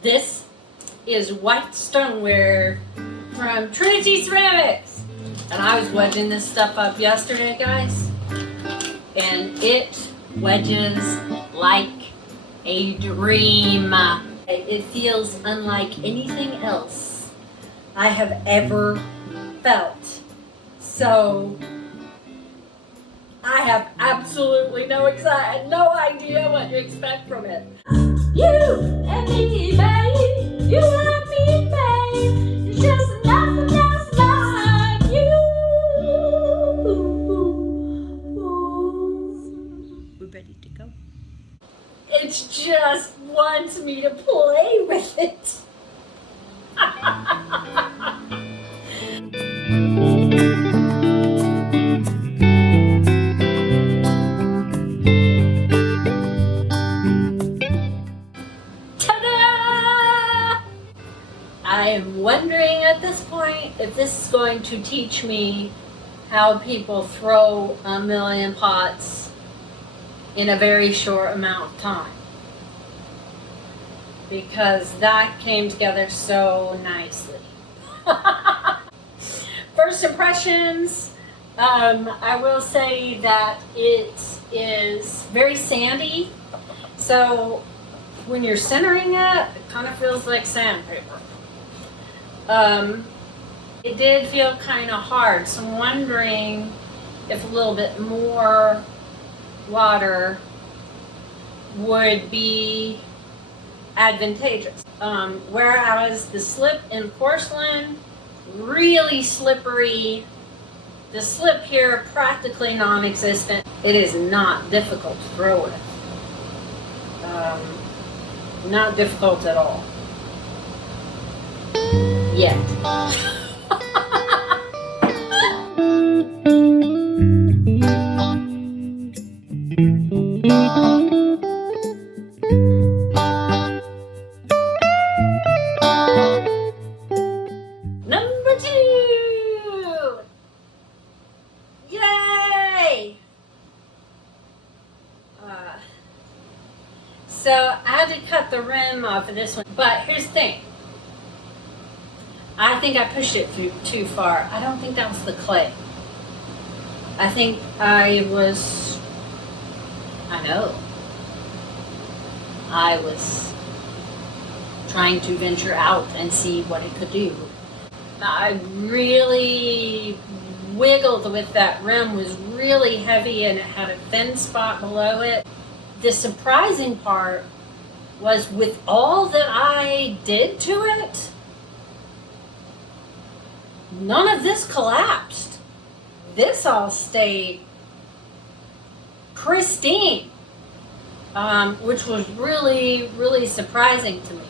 This is white stoneware from Trinity Ceramics. And I was wedging this stuff up yesterday, guys. And it wedges like a dream. It feels unlike anything else I have ever felt. So I have absolutely no idea what to expect from it. You and me, babe. You and me, babe. It's just nothing else like you. We're ready to go. It just wants me to play with it. I am wondering at this point if this is going to teach me how people throw a million pots in a very short amount of time. Because that came together so nicely. First impressions, I will say that it is very sandy. So when you're centering it kind of feels like sandpaper. It did feel kind of hard, so I'm wondering if a little bit more water would be advantageous. Whereas the slip in porcelain, really slippery. The slip here, practically non-existent. It is not difficult to throw with. Not difficult at all. Yet. Number 2! Yay! So I had to cut the rim off of this one, but here's the thing. I think I pushed it through too far. I don't think that was the clay. I think I was trying to venture out and see what it could do. I really wiggled with that rim, was really heavy, and it had a thin spot below it. The surprising part was with all that I did to it, none of this collapsed. This all stayed pristine, which was really, really surprising to me.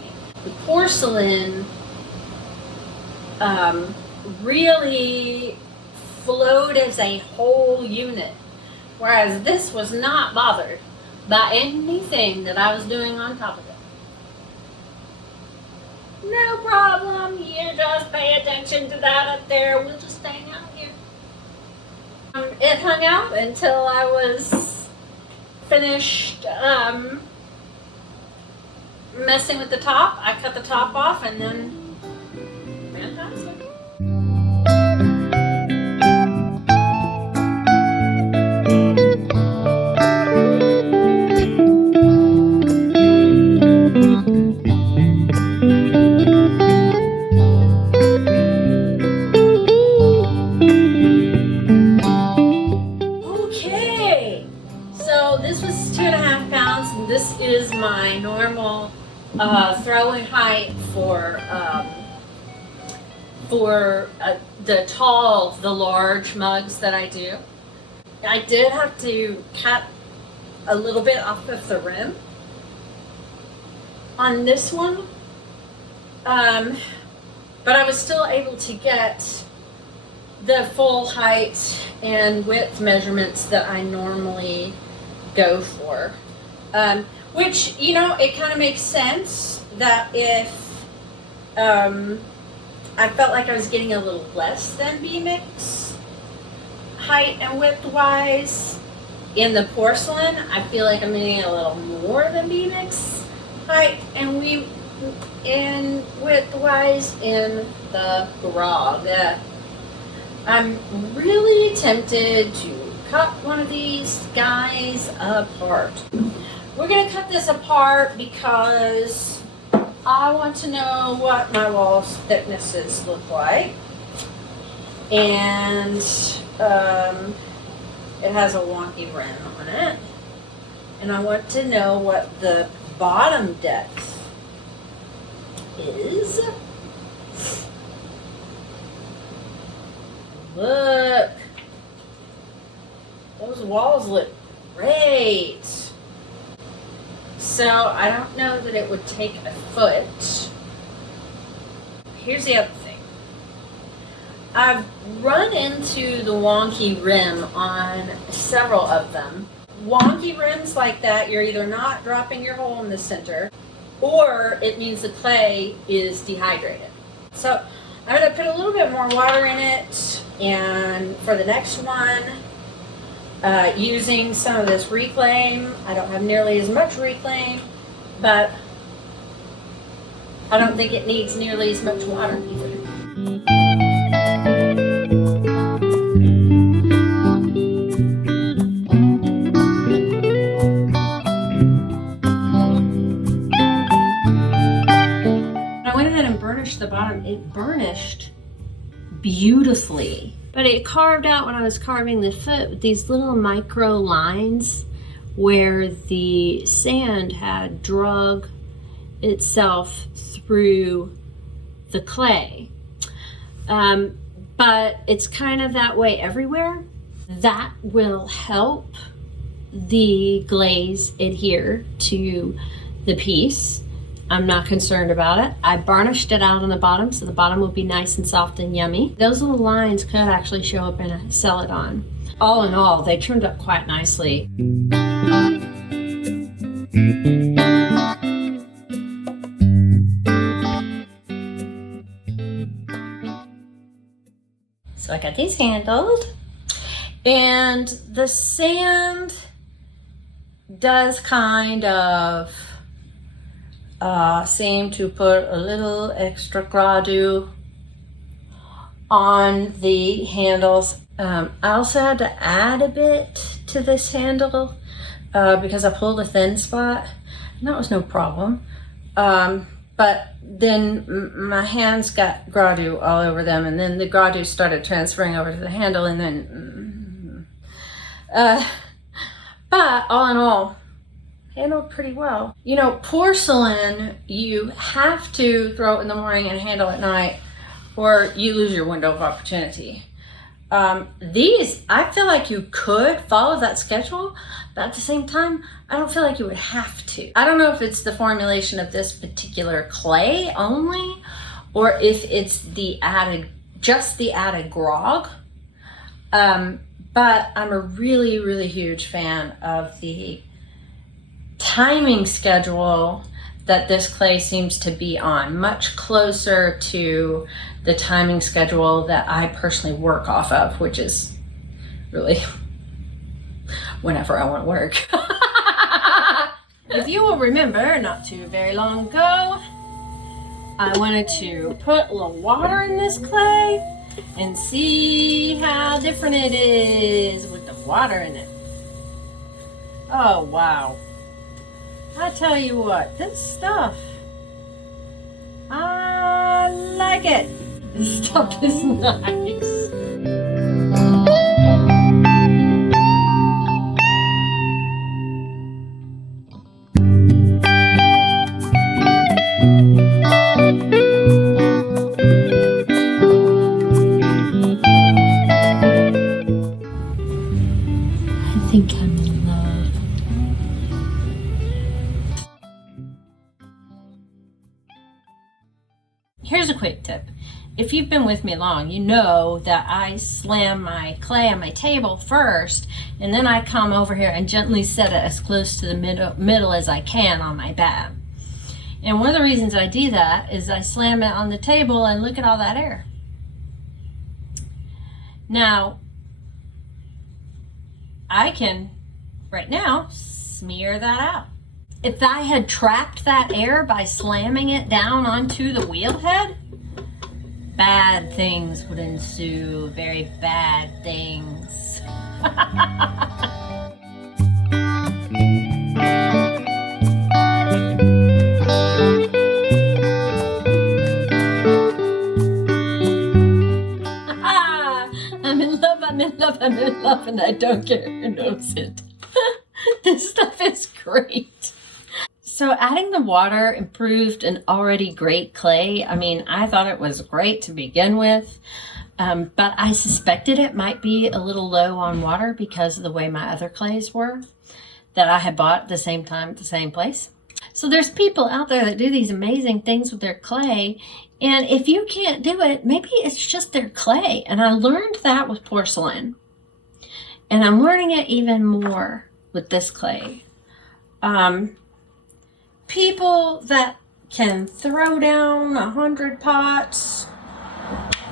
The porcelain really flowed as a whole unit, whereas this was not bothered by anything that I was doing on top of it. No problem, you just pay attention to that up there. We'll just hang out here. It hung out until I was finished messing with the top. I cut the top off and then fantastic. This is my normal throwing height for the large mugs that I do. I did have to cut a little bit off of the rim on this one, but I was still able to get the full height and width measurements that I normally go for. Which, it kind of makes sense that if I felt like I was getting a little less than B-mix height and width wise in the porcelain, I feel like I'm getting a little more than B-mix height and and width-wise in the Grog. I'm really tempted to cut one of these guys apart. We're gonna cut this apart because I want to know what my wall's thicknesses look like. And it has a wonky rim on it. And I want to know what the bottom depth is. Look. Those walls look great. So I don't know that it would take a foot. Here's the other thing. I've run into the wonky rim on several of them. Wonky rims like that, you're either not dropping your hole in the center, or it means the clay is dehydrated. So I'm going to put a little bit more water in it, and for the next one, using some of this reclaim. I don't have nearly as much reclaim, but I don't think it needs nearly as much water either. I went ahead and burnished the bottom. It burnished beautifully, but it carved out when I was carving the foot with these little micro lines where the sand had drug itself through the clay. But it's kind of that way everywhere. That will help the glaze adhere to the piece. I'm not concerned about it. I varnished it out on the bottom, so the bottom will be nice and soft and yummy. Those little lines could actually show up in a Celadon. All in all, they turned up quite nicely. So I got these handled, and the sand does kind of seem to put a little extra gradu on the handles. I also had to add a bit to this handle because I pulled a thin spot, and that was no problem. But then my hands got gradu all over them, and then the gradu started transferring over to the handle, and then but all in all, handled pretty well. You know, porcelain, you have to throw it in the morning and handle at night, or you lose your window of opportunity. These, I feel like you could follow that schedule, but at the same time, I don't feel like you would have to. I don't know if it's the formulation of this particular clay only, or if it's the added, just the added grog. But I'm a really, really huge fan of the timing schedule that this clay seems to be on, much closer to the timing schedule that I personally work off of, which is really whenever I want to work. If you will remember, not too very long ago, I wanted to put a little water in this clay and see how different it is with the water in it. Oh, wow. I tell you what, this stuff, I like it. This stuff is nice. I think I'm in love. Here's a quick tip. If you've been with me long, you know that I slam my clay on my table first, and then I come over here and gently set it as close to the middle as I can on my bed. And one of the reasons I do that is I slam it on the table and look at all that air. Now, I can, right now, smear that out. if I had trapped that air by slamming it down onto the wheel head, bad things would ensue. Very bad things. I'm in love, I'm in love, I'm in love, and I don't care who knows it. This stuff is great. So adding the water improved an already great clay. I mean, I thought it was great to begin with, but I suspected it might be a little low on water because of the way my other clays were that I had bought at the same time at the same place. So there's people out there that do these amazing things with their clay, and if you can't do it, maybe it's just their clay. And I learned that with porcelain, and I'm learning it even more with this clay. People that can throw down 100 pots,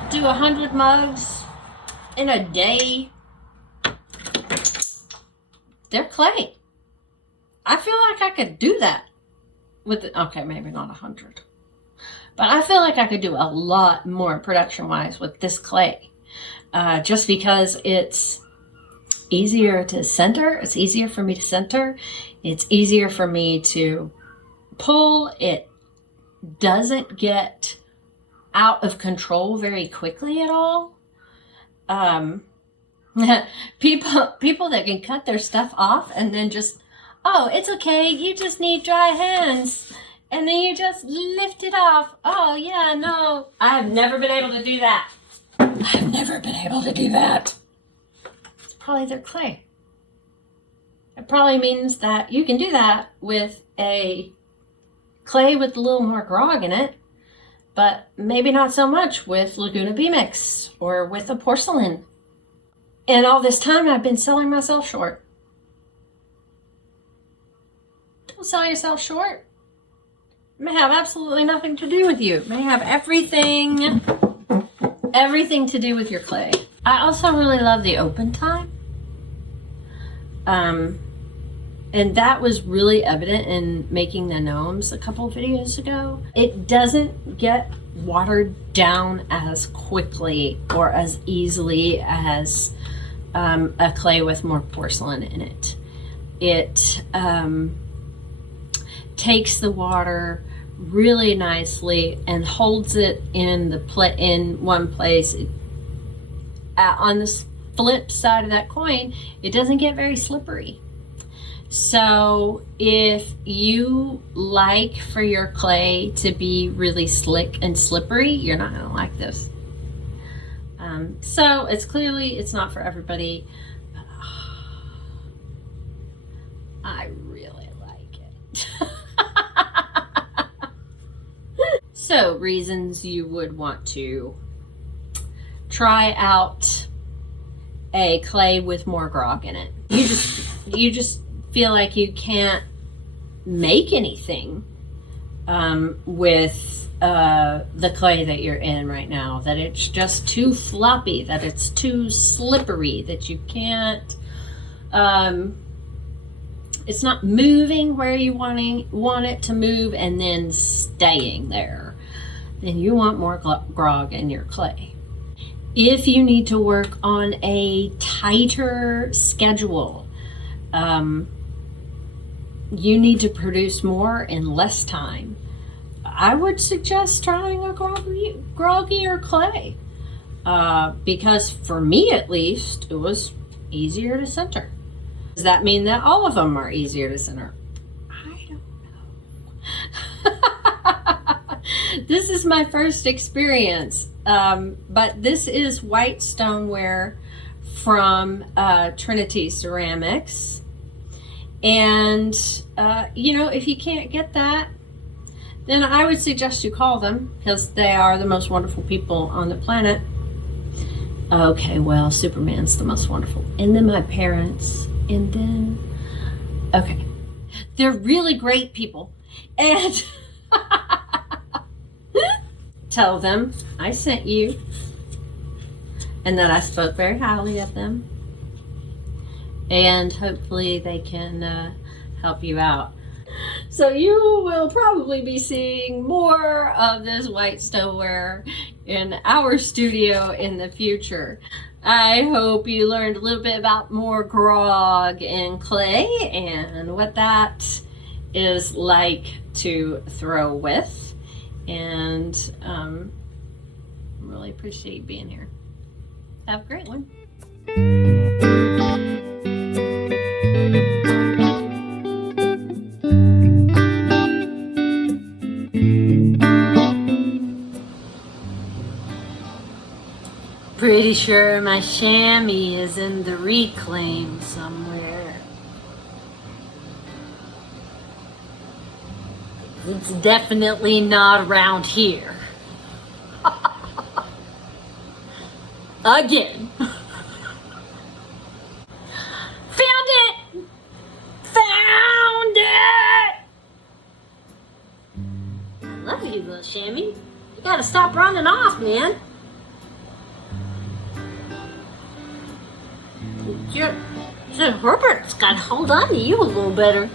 do 100 mugs in a day, they're clay. I feel like I could do that with, okay, maybe not 100, but I feel like I could do a lot more production-wise with this clay, just because it's easier to center. It's easier for me to center. It's easier for me to pull. It doesn't get out of control very quickly at all. People that can cut their stuff off and then just, oh, it's okay, you just need dry hands, and then you just lift it off. Oh yeah, no, I've never been able to do that. I've never been able to do that. It's probably their clay. It probably means that you can do that with a clay with a little more grog in it, but maybe not so much with Laguna B-Mix or with a porcelain. And all this time I've been selling myself short. Don't sell yourself short. It may have absolutely nothing to do with you. It may have everything to do with your clay. I also really love the open time. And that was really evident in making the gnomes a couple videos ago. It doesn't get watered down as quickly or as easily as a clay with more porcelain in it. It takes the water really nicely and holds it in in one place. On the flip side of that coin, it doesn't get very slippery. So if you like for your clay to be really slick and slippery, you're not gonna like this. So it's not for everybody, but I really like it. So reasons you would want to try out a clay with more grog in it. You just feel like you can't make anything with the clay that you're in right now, that it's just too floppy, that it's too slippery, that you can't, it's not moving where you want it to move and then staying there. Then you want more grog in your clay. If you need to work on a tighter schedule, you need to produce more in less time, I would suggest trying a groggier clay, because for me at least, it was easier to center. Does that mean that all of them are easier to center? I don't know. This is my first experience, but this is white stoneware from Trinity Ceramics. And, if you can't get that, then I would suggest you call them, because they are the most wonderful people on the planet. Okay, well, Superman's the most wonderful. And then my parents. And then, okay. They're really great people. And tell them I sent you and that I spoke very highly of them. And hopefully they can help you out. So you will probably be seeing more of this white stoneware in our studio in the future. I hope you learned a little bit about more grog and clay and what that is like to throw with. And really appreciate you being here. Have a great one. Pretty sure my chamois is in the reclaim somewhere. It's definitely not around here. Again. Found it! Found it! I love you, little chamois. You gotta stop running off, man. Herbert's got to hold on to you a little better.